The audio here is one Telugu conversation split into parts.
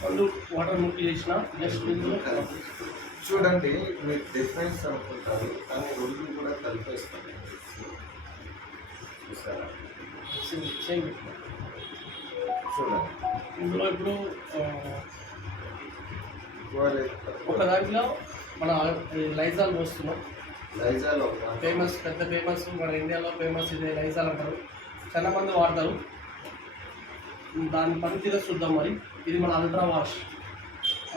వాళ్ళు వాటర్ ముక్కి చేసిన జస్ట్ చూడండి, మీరు డిఫరెన్స్ అనుకుంటారు కానీ రెండు కూడా కలిపేస్తాను. చూసారా? సేమ్ చూడండి, ఇందులో ఇప్పుడు ఒక దాంట్లో మన లైజాల్ పోస్తున్నాం. లైజాల్ ఫేమస్, పెద్ద ఫేమస్, మన ఇండియాలో ఫేమస్ ఇది లైజాల్ అంటారు, చాలా మంది వాడతారు. దాని పనితీరు చూద్దాం. మరి ఇది మన అల్ట్రా వాష్,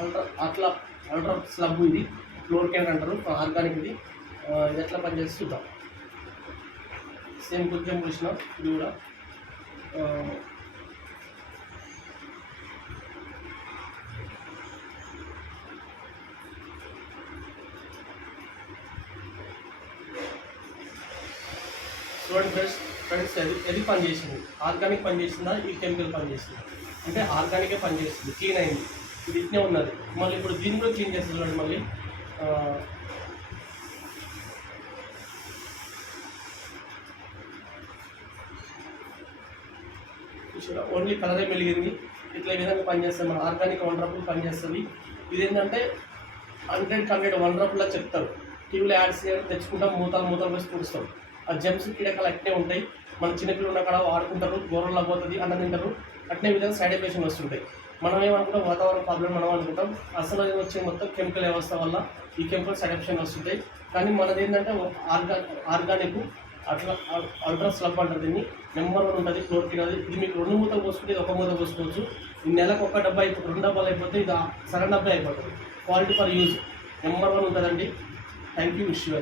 అల్ట్రా స్లబ్, ఇది ఫ్లోర్ క్యాన్ అంటారు, ఆర్గానిక్. ఇది ఎట్లా పనిచేసి చూద్దాం. సేమ్ కొంచెం చూసినాం. ఇది కూడా చూడండి ఫ్రెండ్స్, ఎది పని చేసింది, ఆర్గానిక్ పని చేసిందా, ఈ కెమికల్ పని చేసిందా అంటే ఆర్గానికే పని చేస్తుంది, క్లీన్ అయింది. ఇది ఇట్నే ఉన్నది. మళ్ళీ ఇప్పుడు దీన్ని కూడా క్లీన్ చేస్తుంది. చూడండి మళ్ళీ ఓన్లీ కలరే మెలిగింది. ఇట్లా ఈ విధంగా పనిచేస్తుంది. మన ఆర్గానిక్ 1 రూపాయలు పనిచేస్తుంది. ఇది ఏంటంటే 100 1 రూపాయల చెప్తారు. టీవీలో యాడ్స్ తెచ్చుకుంటాం, మూతలు వేసి పూడుస్తాం. ఆ జెమ్స్ కీడకాలు అట్నే ఉంటాయి. మన చిన్నపిల్లలు ఉన్న కాడ వాడుకుంటారు, గోరల్లో పోతుంది, అన్నం తింటారు. అట్నే విధంగా సైడ్ ఎఫెక్షన్ వస్తుంటాయి. మనం ఏమనుకుంటాం, వాతావరణ ప్రాబ్లం మనం అనుకుంటాం. అసలు వచ్చే మొత్తం కెమికల్ వ్యవస్థ వల్ల ఈ కెమికల్ సైడ్ ఎఫెక్షన్ వస్తుంటాయి. కానీ మనది ఏంటంటే ఆర్గానిక్ అల్ట్రా స్లబ్ అంటారు. దీన్ని నెంబర్ 1 ఉంటుంది, ఫ్లోర్ క్లీన్. ఇది మీకు 2 మూతలు పోసుకుంటే ఇది 1 మూత పోసుకోవచ్చు. ఈ నెలకు 1 డబ్బా అయిపోతుంది, 2 డబ్బాలు అయిపోతే ఇది సగం డబ్బా అయిపోతుంది. క్వాలిటీ ఫర్ యూజ్ నెంబర్ 1 ఉంటుందండి. Thank you. Wish you.